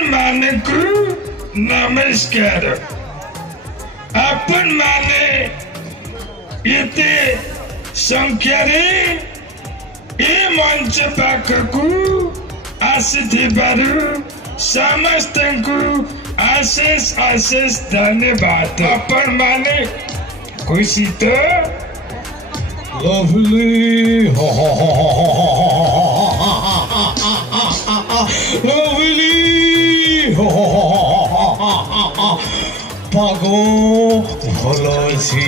अपन माने को नमस्कार। अपन माने इते संख्या रे ए मंच पाखकु आसिथिबारु समस्तंकु आशेष आशेष धन्यवाद। अपन माने खुशी तो lovely lovely पागो भलो छी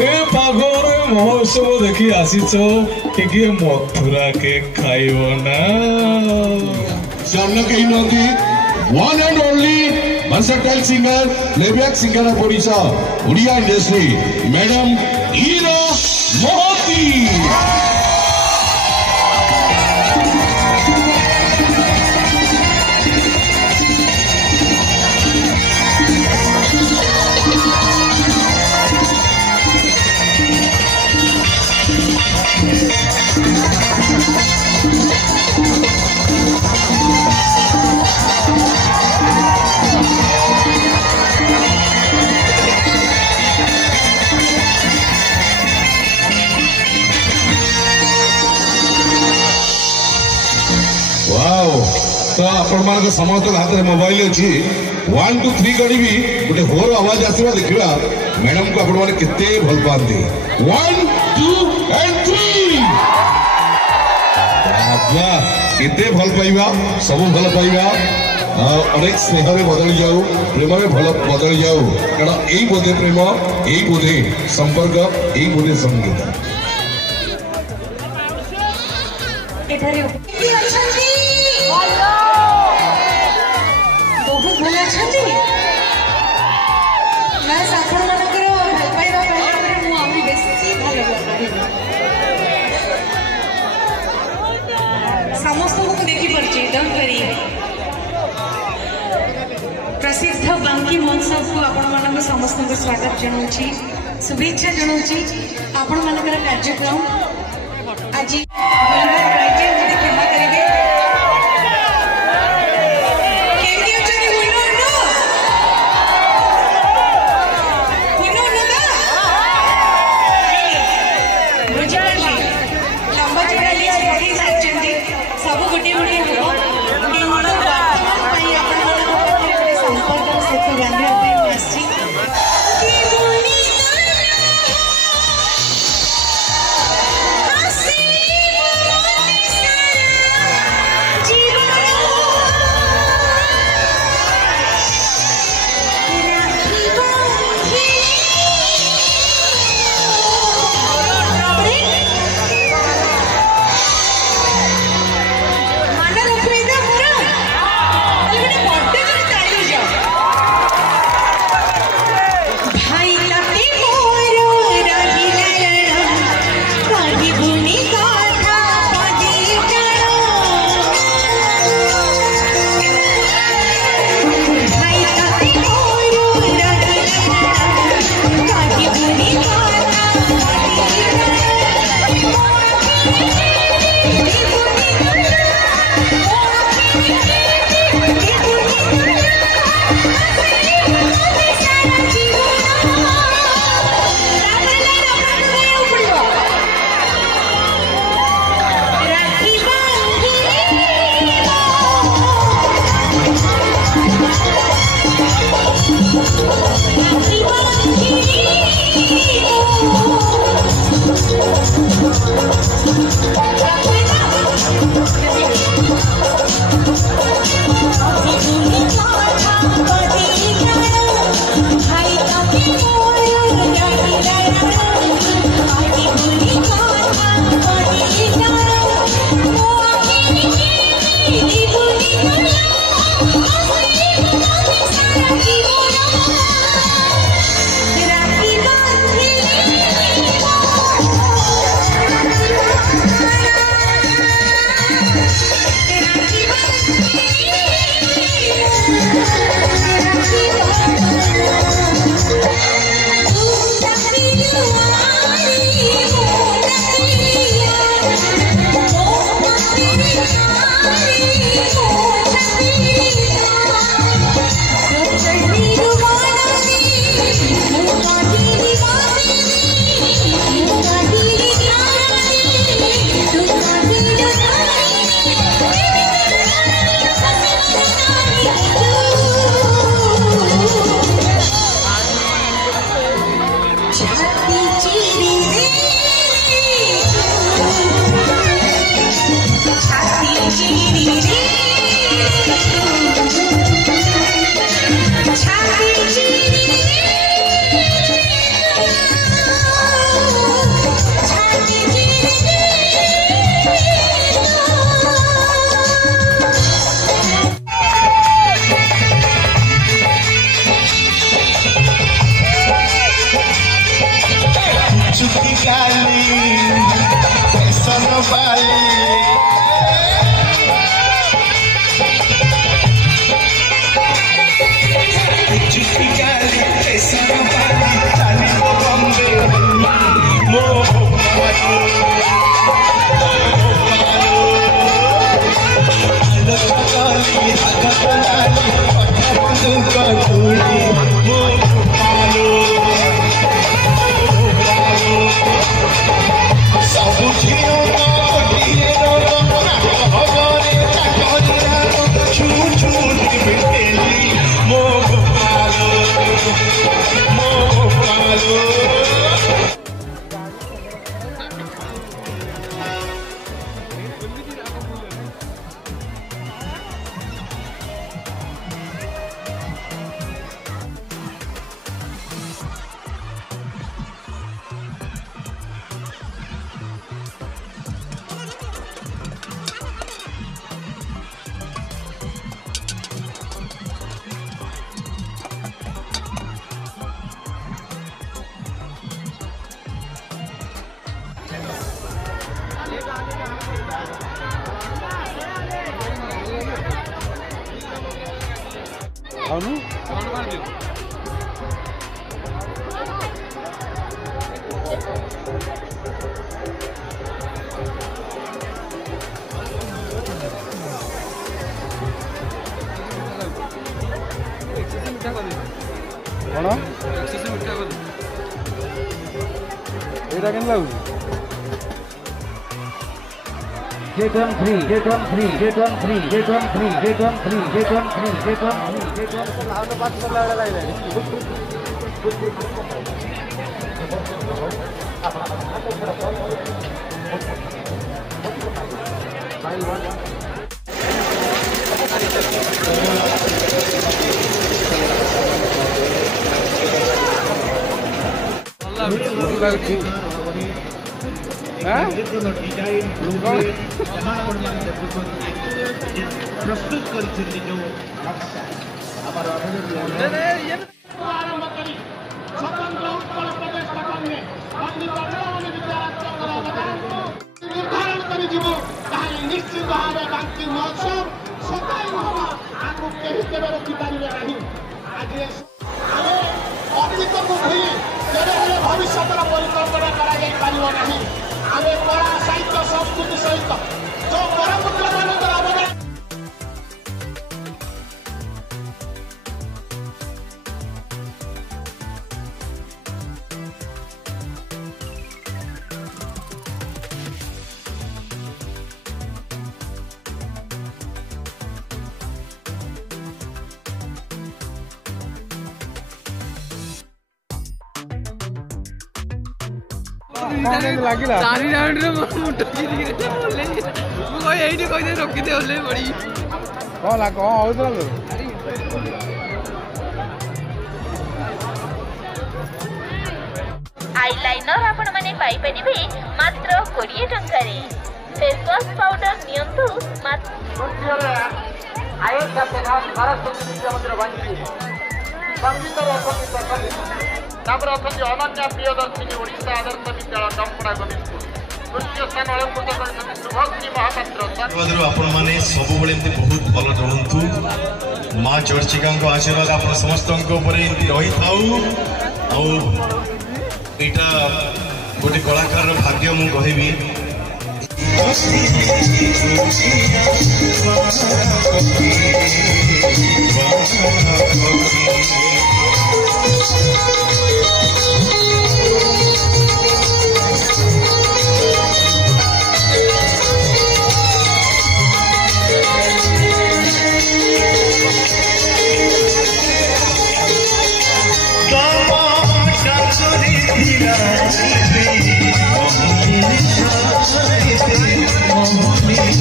ए पागोर महोत्सव देखी आसीच टिके मथुरा के खाइबो ना जान के नदी one and only versatile singer playback singer of Odisha Odia industry Madam Ira Mohati। तो आपण मान समस्त हाथ में मोबाइल अच्छी 1 2 3 गणी भी गोटे होर आवाज आसवा देखा मैडम को आपण मैंने कितने भल पाती 1 2 and 3 केते भल पाइबा सब भल पाइबा अनेक स्नेह में बदल जाऊ प्रेम में भल बदल जाऊ कारण यही बोधे प्रेम यही बोधे संपर्क यही बोधे संगीत। बहुत भल अच्छा समस्त को देखी पार्टी प्रसिद्ध बांकी महोत्सव को आपण मान समस्त स्वागत जनाऊँगी शुभेच्छा जनाऊँगी आपण मान कार्यक्रम आज क्षमा करेंगे सब गोटे गोटे संपर्क सेतु बांधे आसी कौन एटा केन लागु Get on free, get on free, get on free, get on free, get on free, get on free, get on free, get on free. Loud बात कर लाउड लाइला प्रस्तुत कर स्वतंत्र उत्कल प्रदेश निर्धारण कर निश्चित भाव बांकी महोत्सव सकाई हम आगे कहीं केवे रखिपारे नहीं आज अतीत को भूली भविष्य परिकल्पना करा कला साहित्य संस्कृति सहित जो परपुत्र मान अवदान चारि राउंड रे मुटो गिरी रे बोले मु कोई एठी कोई दे रोकी दे होले बड़ी कोला को होतला लो आईलाइनर आपण माने पाई परिबे मात्र 20 टंका रे फेस वॉश पाउडर नियंतु मात्र अयोध्या प्रधान सरस्वती विद्या मंदिर बांकी संगीत तापर अथी अनन्या प्रियदर्शिनी ओडिशा आदर्श विद्यालय डंपड़ा गोविंदपुर तृतीय स्थान अलंकृत करछथि शुभश्री महापात्र आपण माने सब बेले बहुत भल रहंतु मां चर्चिका को आशीर्वाद आपण समस्त ऊपर रही थाउ आ एटा गोटे कलाकार भाग्य मु कहबी Hãy subscribe cho kênh Ghiền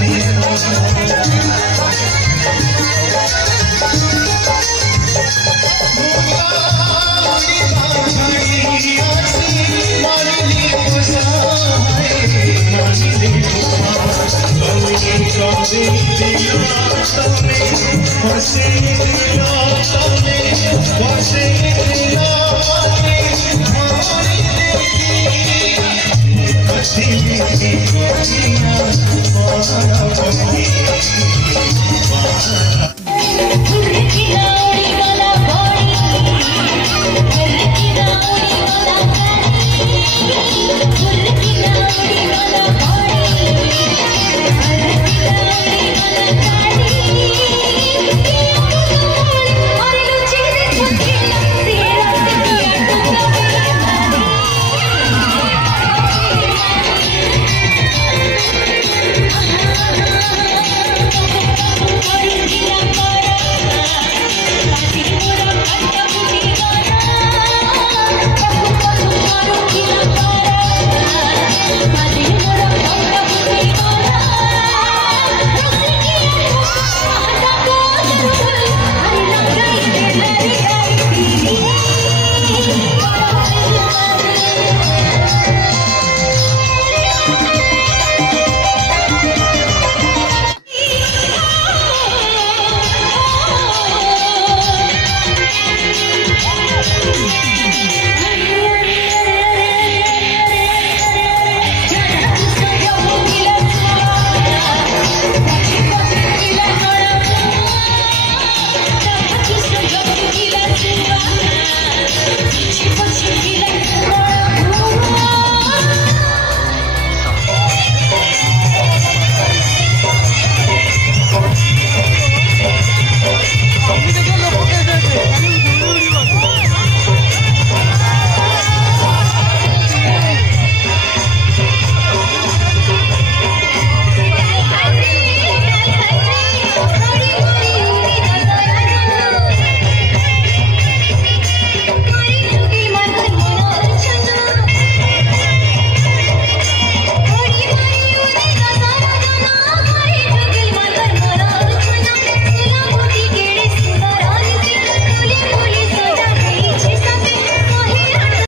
Mì Gõ để không bỏ lỡ những video hấp dẫn।